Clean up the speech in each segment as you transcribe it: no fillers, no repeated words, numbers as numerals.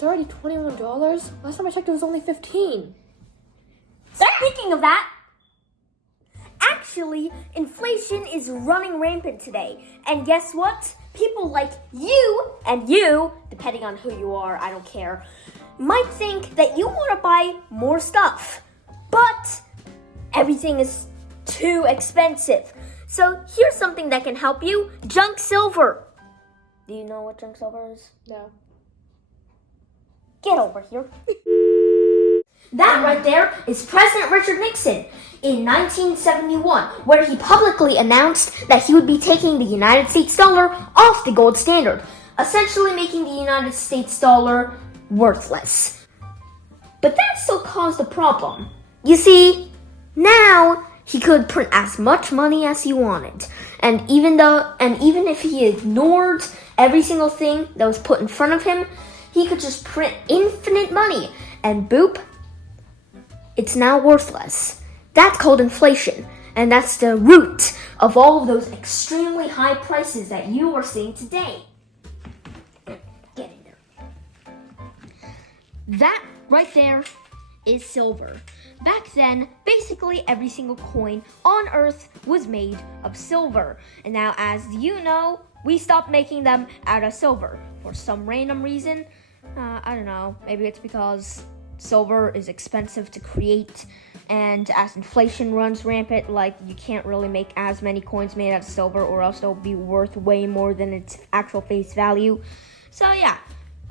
It's already $21. Last time I checked, it was only $15. Speaking of that, actually, inflation is running rampant today. And guess what? People like you and you, depending on who you are, I don't care, might think that you want to buy more stuff. But everything is too expensive. So here's something that can help you. Junk silver. Do you know what junk silver is? No. Get over here. That right there is President Richard Nixon in 1971, where he publicly announced that he would be taking the United States dollar off the gold standard, essentially making the United States dollar worthless. But that still caused a problem. You see, now he could print as much money as he wanted, and even if he ignored every single thing that was put in front of him, he could just print infinite money, and boop, it's now worthless. That's called inflation, and that's the root of all of those extremely high prices that you are seeing today. Get in there. That right there is silver. Back then, basically every single coin on Earth was made of silver. And now, as you know, we stopped making them out of silver for some random reason. I don't know. Maybe it's because silver is expensive to create, and as inflation runs rampant, like, you can't really make as many coins made out of silver, or else they'll be worth way more than its actual face value. So yeah,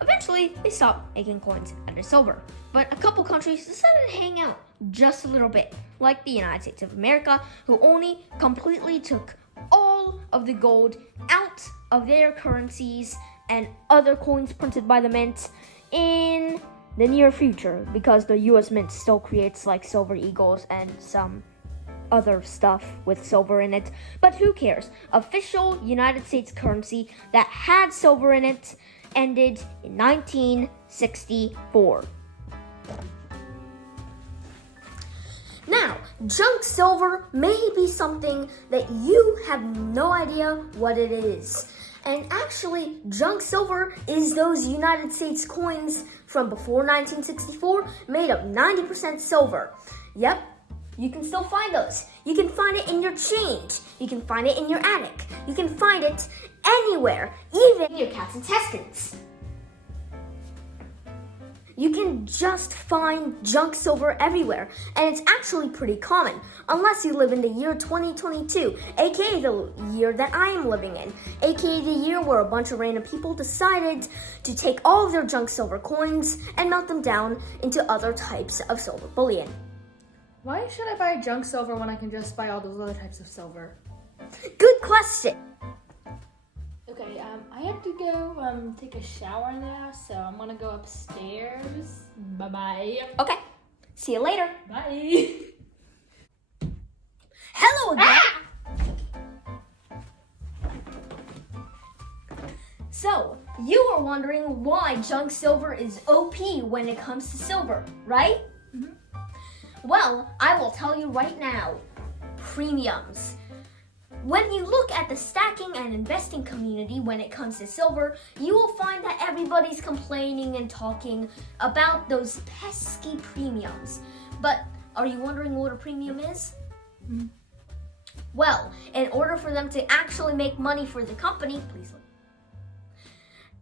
eventually they stopped making coins out of silver. But a couple countries decided to hang out just a little bit, like the United States of America, who only completely took all of the gold out of their currencies and other coins printed by the mint in the near future, because the US Mint still creates like silver eagles and some other stuff with silver in it. But who cares? Official United States currency that had silver in it ended in 1964. Now, junk silver may be something that you have no idea what it is. And actually, junk silver is those United States coins from before 1964 made of 90% silver. Yep, you can still find those. You can find it in your change. You can find it in your attic. You can find it anywhere, even in your cat's intestines. You can just find junk silver everywhere, and it's actually pretty common, unless you live in the year 2022, aka the year that I am living in, aka the year where a bunch of random people decided to take all of their junk silver coins and melt them down into other types of silver bullion. Why should I buy junk silver when I can just buy all those other types of silver? Good question. Okay, I have to go take a shower now, so I'm gonna go upstairs. Bye-bye. Okay, see you later. Bye. Hello again. So, you are wondering why junk silver is OP when it comes to silver, right? Mm-hmm. Well, I will tell you right now. Premiums. When you look at the stacking and investing community when it comes to silver, you will find that everybody's complaining and talking about those pesky premiums. But are you wondering what a premium is? Mm-hmm. Well, in order for them to actually make money for the company,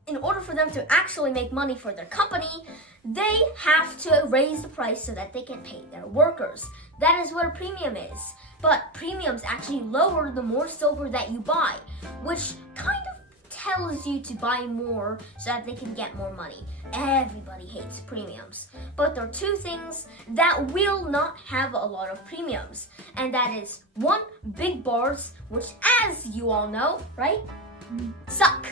in order for them to actually make money for their company, they have to raise the price so that they can pay their workers. That is what a premium is. But premiums actually lower the more silver that you buy, which kind of tells you to buy more so that they can get more money. Everybody hates premiums. But there are two things that will not have a lot of premiums. And that is, one, big bars, which, as you all know, right, suck.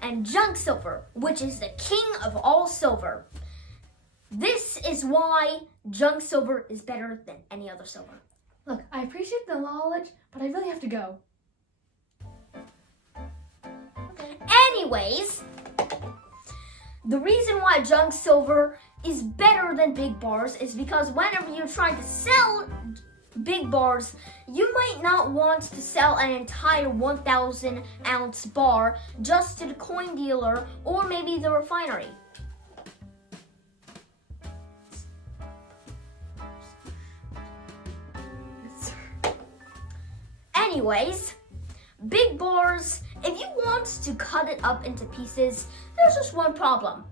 And junk silver, which is the king of all silver. This is why junk silver is better than any other silver. Look, I appreciate the knowledge, but I really have to go. Okay. Anyways, the reason why junk silver is better than big bars is because whenever you're trying to sell big bars, you might not want to sell an entire 1,000 ounce bar just to the coin dealer or maybe the refinery. Anyways, big bars, if you want to cut it up into pieces, there's just one problem.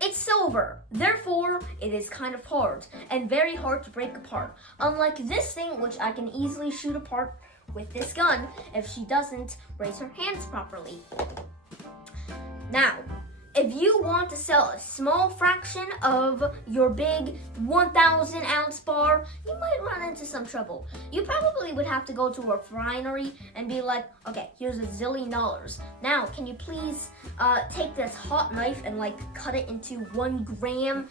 It's silver, therefore it is kind of hard and very hard to break apart. Unlike this thing, which I can easily shoot apart with this gun if she doesn't raise her hands properly. Now, if you want to sell a small fraction of your big 1,000 ounce bar, you might run into some trouble. You probably would have to go to a refinery and be like, okay, here's $1 zillion. Now, can you please take this hot knife and like cut it into 1 gram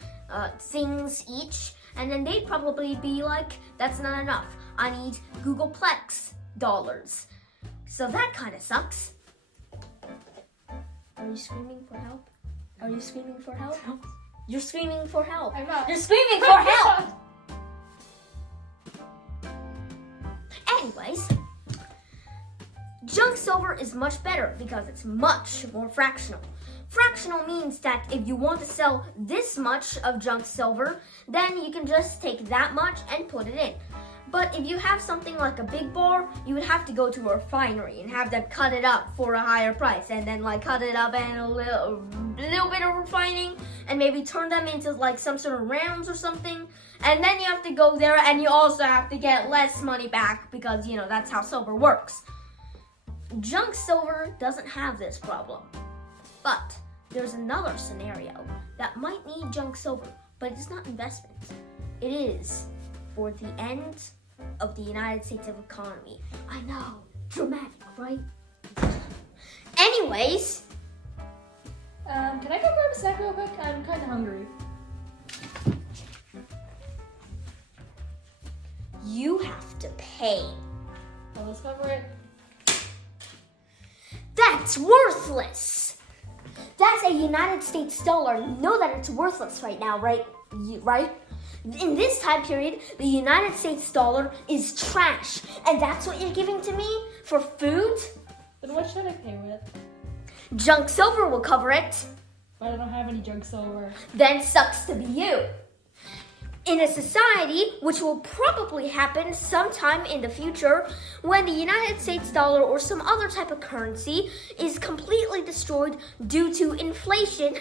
things each? And then they'd probably be like, that's not enough. I need Googleplex dollars. So that kind of sucks. Are you screaming for help? Are you screaming for help? You're screaming for help. I'm not. You're screaming for help! Anyways, junk silver is much better because it's much more fractional. Fractional means that if you want to sell this much of junk silver, then you can just take that much and put it in. But if you have something like a big bar, you would have to go to a refinery and have them cut it up for a higher price, and then like cut it up and a little bit of refining, and maybe turn them into like some sort of rounds or something. And then you have to go there, and you also have to get less money back because, you know, that's how silver works. Junk silver doesn't have this problem. But there's another scenario that might need junk silver, but it's not investment. It is for the end of the United States of economy. I know, dramatic, right? Anyways, Can I go grab a snack real quick? I'm kind of hungry. you have to pay. Well, let's cover it. That's worthless. That's a United States dollar. You know that it's worthless right now, right? Right? In this time period, the United States dollar is trash. And that's what you're giving to me for food? Then what should I pay with? Junk silver will cover it. But I don't have any junk silver. Then sucks to be you. In a society, which will probably happen sometime in the future, when the United States dollar or some other type of currency is completely destroyed due to inflation,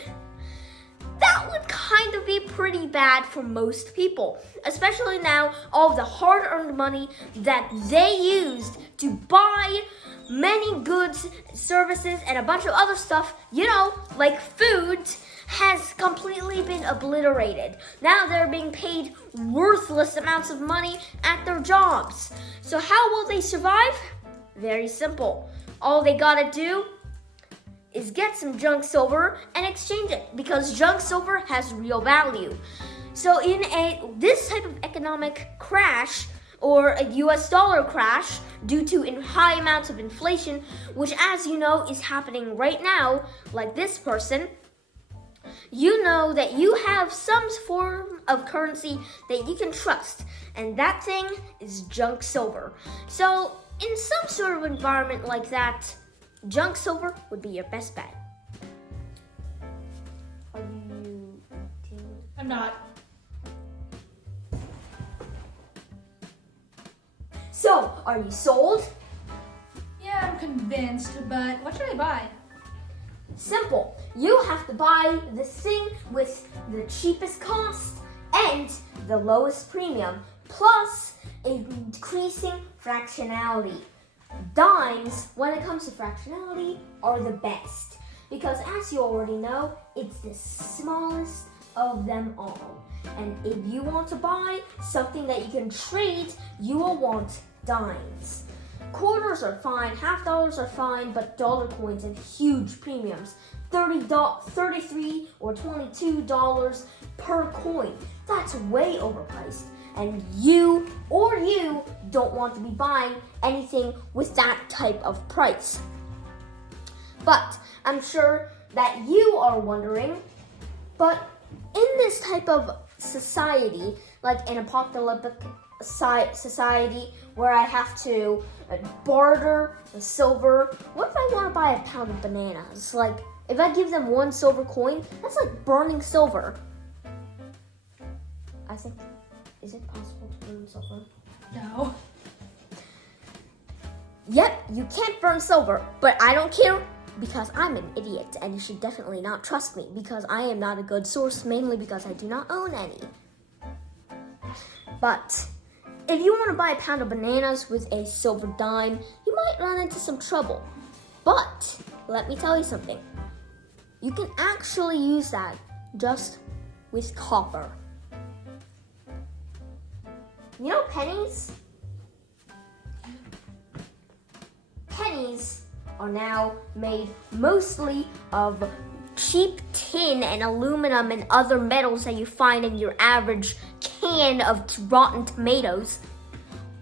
that would kind of be pretty bad for most people, especially now all of the hard-earned money that they used to buy many goods, services, and a bunch of other stuff, you know, like food, has completely been obliterated. Now they're being paid worthless amounts of money at their jobs. So how will they survive? Very simple. All they gotta do is get some junk silver and exchange it, because junk silver has real value. So in this type of economic crash, or a US dollar crash due to high amounts of inflation, which, as you know, is happening right now, like this person, you know that you have some form of currency that you can trust, and that thing is junk silver. So in some sort of environment like that, junk silver would be your best bet. Are you eating? I'm not. So, are you sold? Yeah, I'm convinced, but what should I buy? Simple. You have to buy the thing with the cheapest cost and the lowest premium, plus increasing fractionality. Dimes, when it comes to fractionality, are the best, because as you already know, it's the smallest of them all. And if you want to buy something that you can trade, you will want dimes. Quarters are fine, half dollars are fine, but dollar coins have huge premiums. $33 or $22 per coin. That's way overpriced. And you don't want to be buying anything with that type of price. But I'm sure that you are wondering, but in this type of society, like an apocalyptic society where I have to barter the silver, what if I want to buy a pound of bananas? Like, if I give them 1 silver coin, that's like burning silver. I think, is it possible to burn silver? No. Yep, you can't burn silver, but I don't care because I'm an idiot and you should definitely not trust me because I am not a good source, mainly because I do not own any. But if you want to buy a pound of bananas with a silver dime, you might run into some trouble. But let me tell you something. You can actually use that just with copper. You know pennies? Pennies are now made mostly of cheap tin and aluminum and other metals that you find in your average can of rotten tomatoes,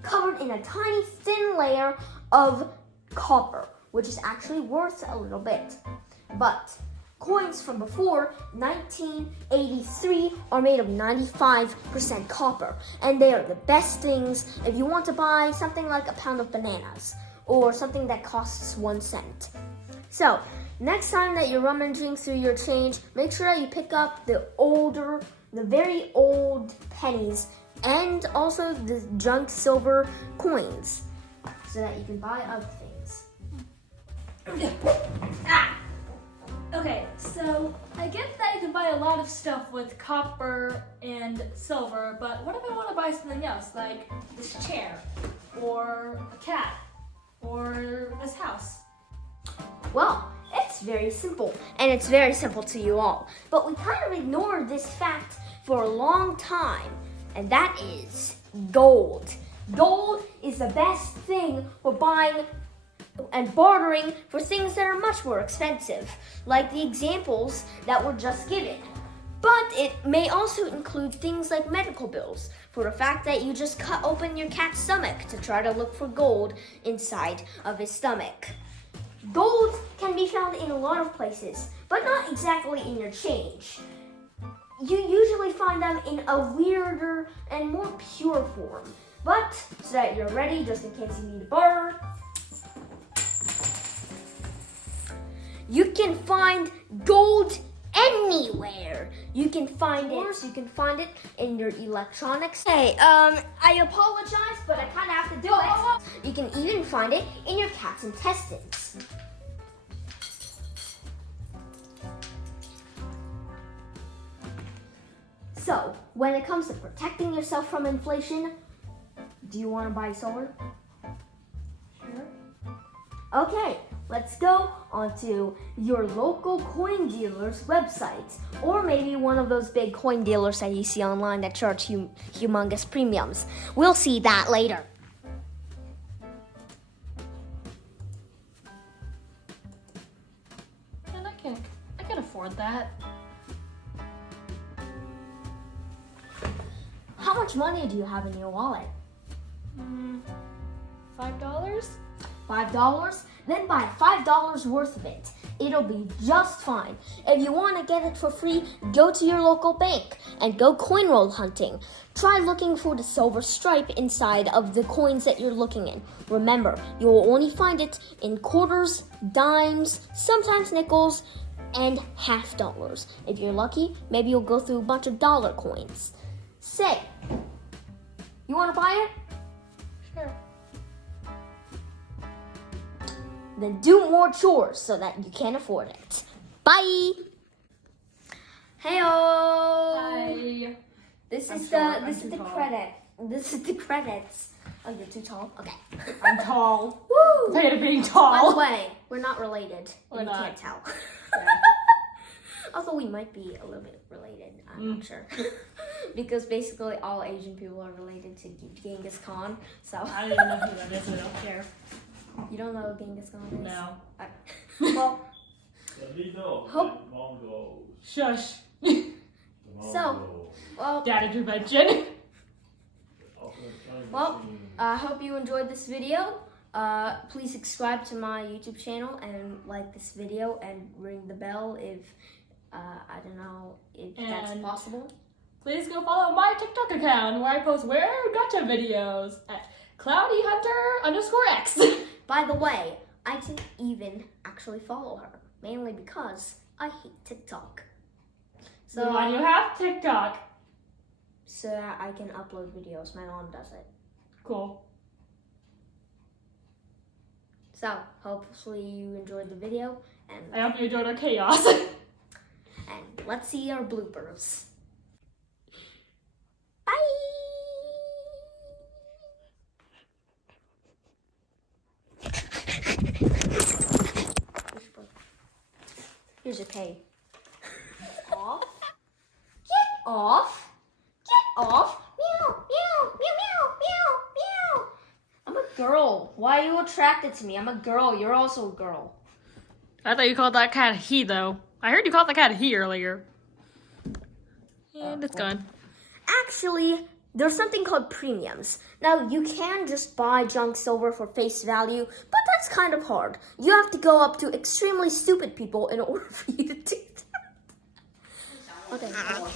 covered in a tiny thin layer of copper, which is actually worth a little bit. But coins from before 1983 are made of 95% copper, and they are the best things if you want to buy something like a pound of bananas or something that costs 1 cent. So, next time that you're rummaging through your change, make sure that you pick up the very old pennies and also the junk silver coins so that you can buy other things. Okay, so I get that you can buy a lot of stuff with copper and silver, but what if I want to buy something else, like this chair, or a cat, or this house? Well, it's very simple, and it's very simple to you all. But we kind of ignored this fact for a long time, and that is gold. Gold is the best thing for buying and bartering for things that are much more expensive, like the examples that were just given. But it may also include things like medical bills, for the fact that you just cut open your cat's stomach to try to look for gold inside of his stomach. Gold can be found in a lot of places, but not exactly in your change. You usually find them in a weirder and more pure form. But, so that you're ready just in case you need a barter, you can find gold anywhere. You can find it in your electronics. Hey, I apologize, but I kind of have to do it. You can even find it in your cat's intestines. So, when it comes to protecting yourself from inflation, do you want to buy silver? Sure. Okay, let's go onto your local coin dealer's website, or maybe one of those big coin dealers that you see online that charge humongous premiums. We'll see that later. And I can afford that. How much money do you have in your wallet? $5? $5? Then buy $5 worth of it. It'll be just fine. If you want to get it for free, go to your local bank and go coin roll hunting. Try looking for the silver stripe inside of the coins that you're looking in. Remember, you will only find it in quarters, dimes, sometimes nickels, and half dollars. If you're lucky, maybe you'll go through a bunch of dollar coins. Say, you want to buy it? Sure. Then do more chores so that you can afford it. Bye. Heyo. Hi. This is I'm the tall. credit. This is the credits. Oh, you're too tall. Okay. I'm tall. Woo. Tired of being By the tall. way, we're not related. We're you not. can't tell. Yeah. Although we might be a little bit related. I'm not sure. Because basically all Asian people are related to Genghis Khan. So I don't even know who that is. I don't care. you don't know who Genghis Khan is? No. Well, The leader of Hope- the Mongols. Shush. The So- Mongols. well, Dad intervention. Well, I hope you enjoyed this video. Please subscribe to my YouTube channel and like this video and ring the bell if, I don't know if that's And- possible. Please go follow my TikTok account where I post weird gotcha videos at cloudihunter_x. By the way, I didn't even actually follow her, mainly because I hate TikTok. So why do you have TikTok? So that I can upload videos. My mom does it. Cool. So, hopefully you enjoyed the video, and I hope you enjoyed our chaos. let's see our bloopers. Bye! Here's your K. Off. Get off. Get off. Meow, meow, meow, meow, meow, meow. I'm a girl. Why are you attracted to me? I'm a girl. You're also a girl. I thought you called that cat he, though. I heard you called the cat he earlier. And it's gone. Actually, there's something called premiums. Now, you can just buy junk silver for face value, but that's kind of hard. You have to go up to extremely stupid people in order for you to do that. Okay.